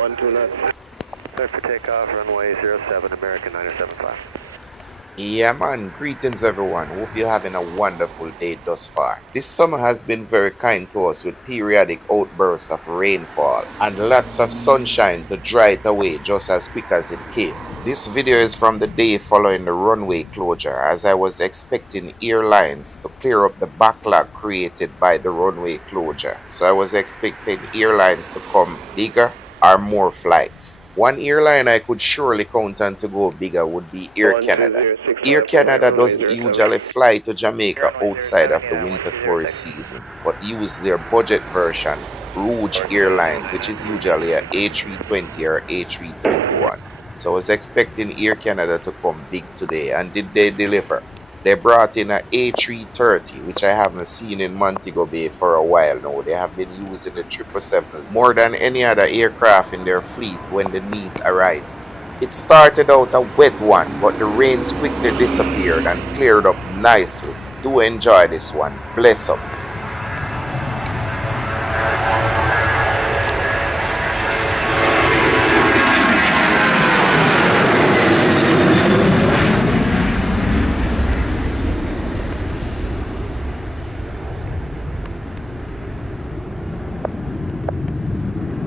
12 knots. Clear for takeoff, runway 07, American 975. Yeah, man, greetings everyone. Hope you're having a wonderful day thus far. This summer has been very kind to us with periodic outbursts of rainfall and lots of sunshine to dry it away just as quick as it came. This video is from the day following the runway closure, as I was expecting airlines to clear up the backlog created by the runway closure. So I was expecting airlines to come bigger or more flights. One airline I could surely count on to go bigger would be Air Canada. 1206, Air Canada runway doesn't 07. usually fly to Jamaica Runway outside 07, of the yeah, winter 1206. tourist season, but use their budget version, Rouge Airlines, which is usually a A320 or A321. So I was expecting Air Canada to come big today, and did they deliver? They brought in a A330, which I haven't seen in Montego Bay for a while now. They have been using the 777s more than any other aircraft in their fleet when the need arises. It started out a wet one, but the rains quickly disappeared and cleared up nicely. Do enjoy this one. Bless up.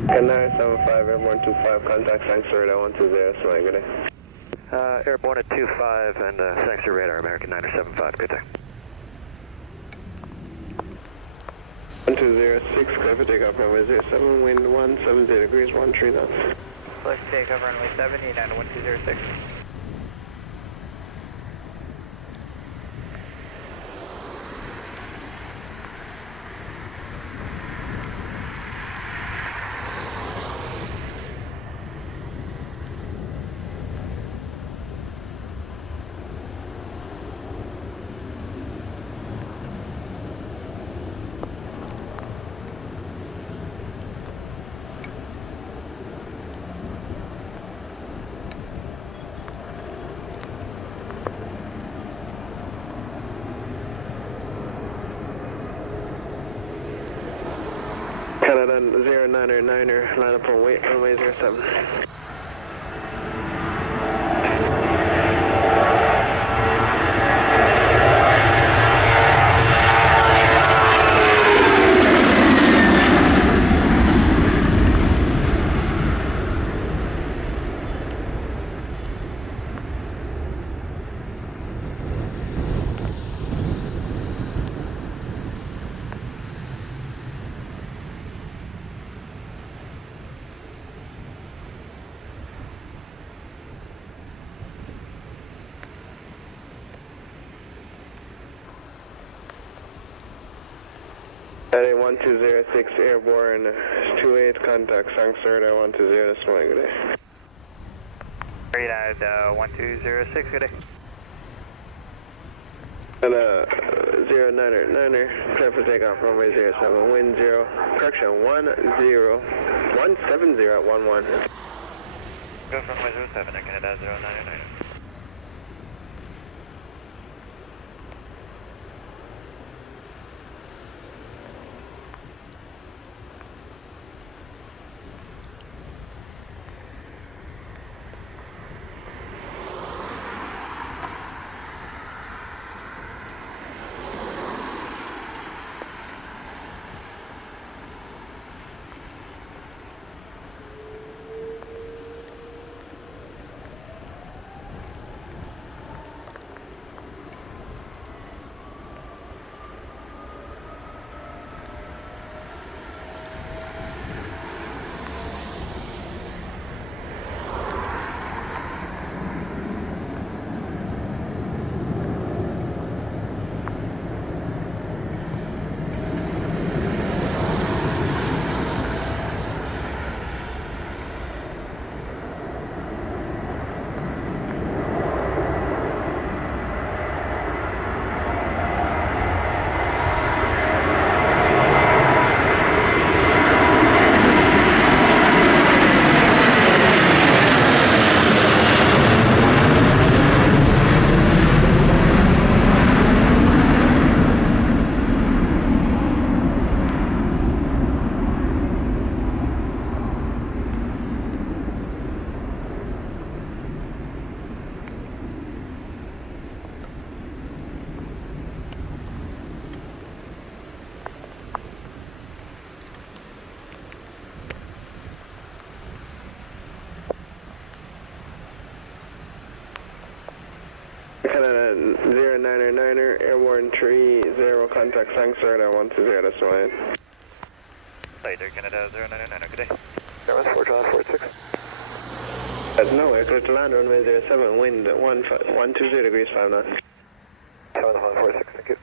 And 975, airborne 25, contact Sanctuary 120, smile, good day. Airborne at 25 and thanks to radar, American 975. Good day. 1206, clear for takeoff, runway 07, wind 170 degrees, 13 knots. Clear for takeoff, runway 70, 1206. Canada 099er, line up on wait, runway 07. At 1206, airborne 28, contact Sanctuary 120, smile, good day. Radar 1206, good day. And 099er, clear for takeoff, runway 07, wind 0, correction 170 at 11. Go from runway 07, Canada 099. Canada 099er, airborne 30, contact Sanctuary, 120.8. Later, Canada 099, good day. Airlines 446. No, clear to land runway 07, wind 120 degrees 5 knots. 746, thank you.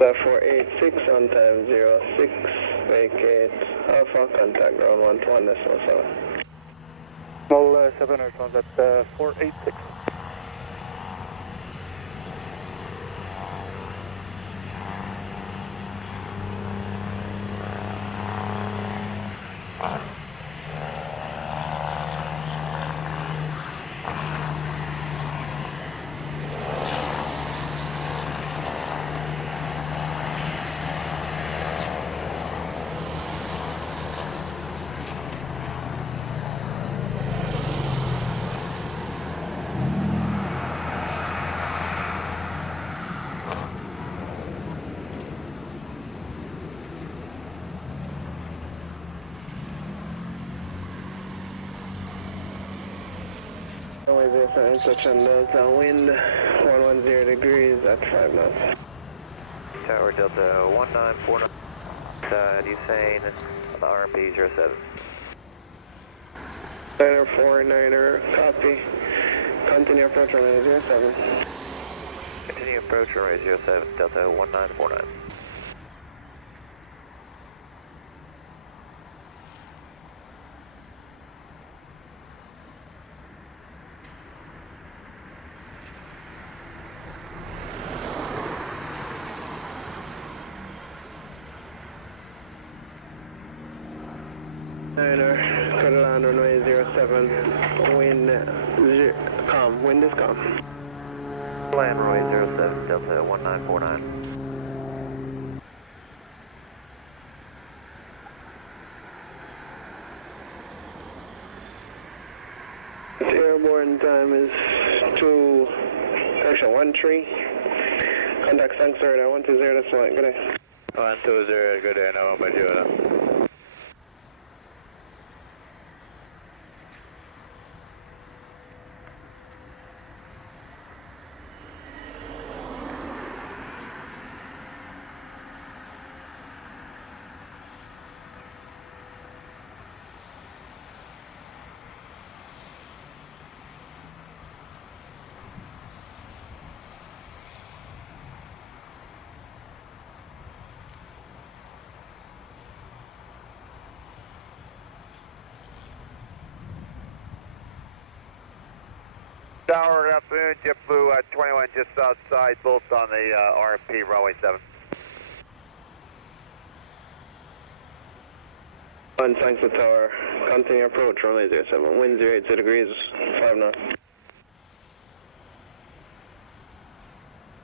Left 486 on time 06, vacate Alpha, contact ground 121.7. Small 7 or Transat 486. Runway 07, switch on Delta, wind 110 degrees at 5 knots. Tower Delta 1949, Usain, RMP 07. 949er, copy. Continue approach runway 07. Continue approach runway 07, Delta 1949. Niner, clear to land runway 07, wind, calm, wind is calm. Land runway 07, Delta 1949. Airborne time is 13. Contact Sanctuary, 120, that's fine, good day. 120, good day, no, but you Tower, good afternoon, JetBlue 21 just outside, both on the RMP runway 7. On Sanctuary Tower, continue approach runway 07, wind 080 degrees, 5 knots.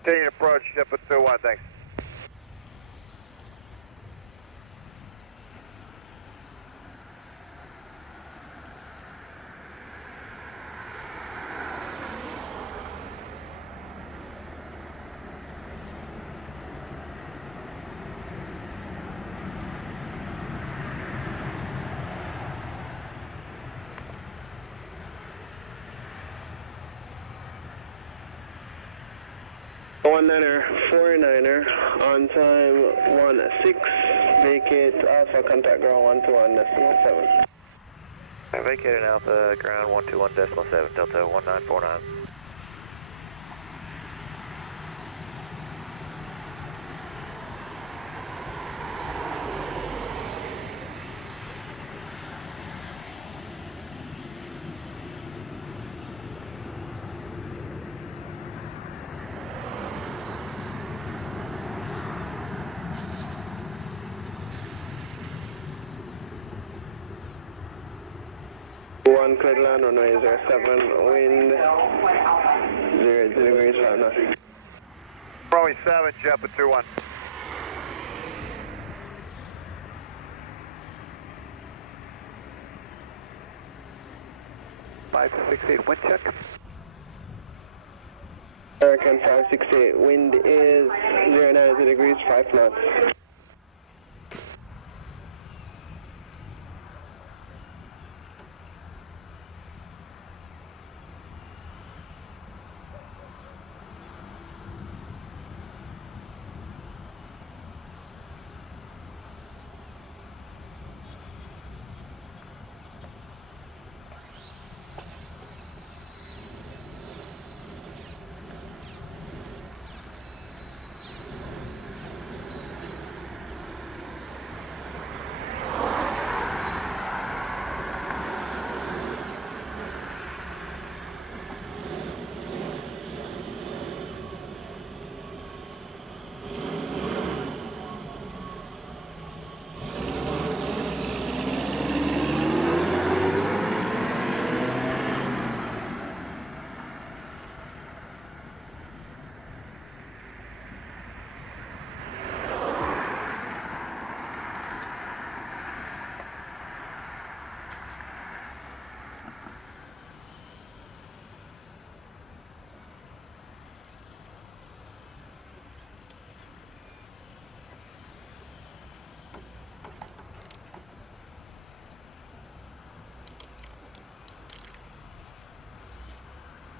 Continue approach, JetBlue 21, thanks. 19er, 49er, on time 16, vacate Alpha, contact ground 121.7. I vacated Alpha, ground 121.7, Delta 1949. One clear land, runway 07, wind 0 degrees 5 knots. Runway 7, JetBlue 31. Wind check. American 568, wind is 090 degrees 5 knots.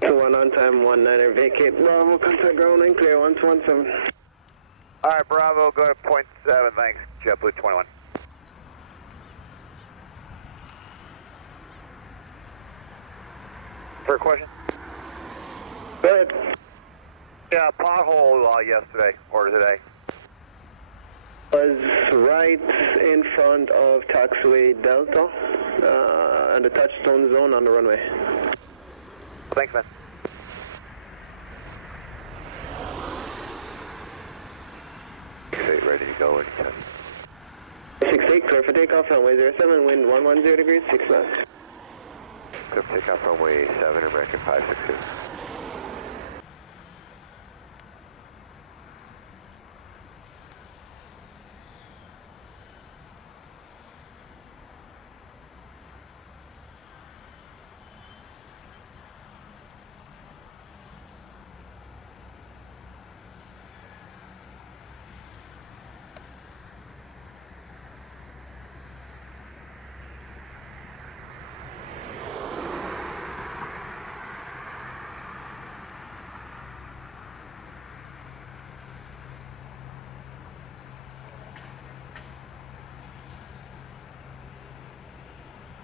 One on time, 19er, vacate Bravo, contact ground and clear 117. Alright, Bravo, go to point 7, thanks. JetBlue 21. For a question? Go ahead. Yeah, pothole yesterday, or today. Was right in front of taxiway Delta, and the touchstone zone on the runway. Thanks, man. Ready to go anytime. 68, clear for takeoff, runway 07, wind 110 degrees, 6 knots. Clear for takeoff, runway 7, American 562.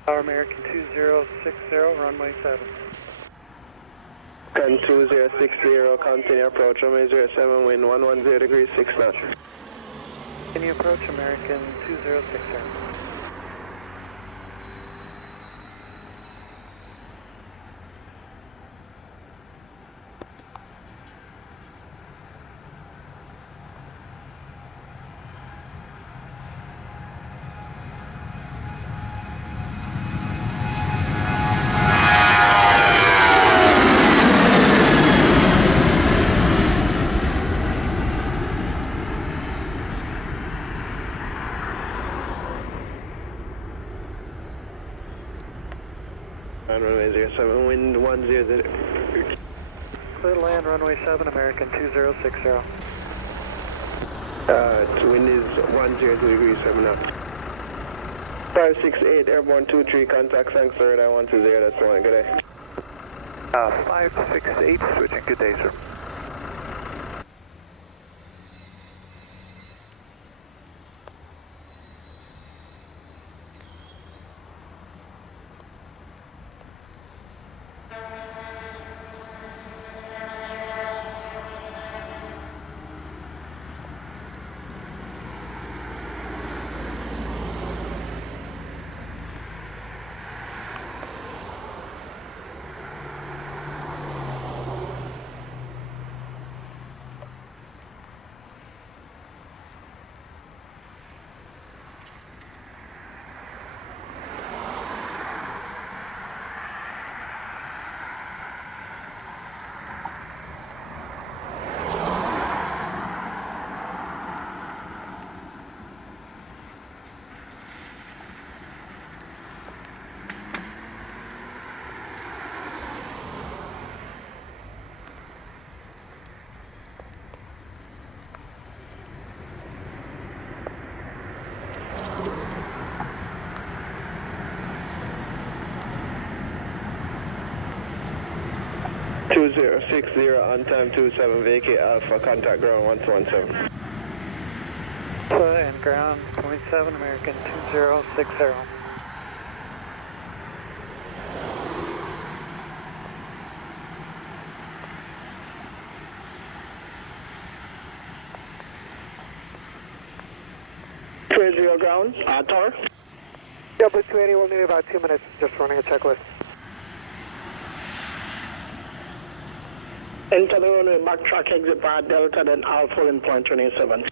American 2060, runway 7. Con 2060, continue approach, runway 07, wind 110 degrees, 6 knots. Continue approach, American 2060. Runway 07, wind 110. Clear to land, runway 7, American 2060. Wind is 102 degrees, 7 knots. 568, airborne 23, contact Sanctuary, I 120, that's the one, good day. 568, switching, good day, sir. 2060 on time 27 vacate Alpha, contact ground 1217. And ground 27 American 2060. Zero ground, tower. JetBlue 280 will need about 2 minutes, just running a checklist. Enter the runway, backtrack exit bar Delta, then Alpha in point 27.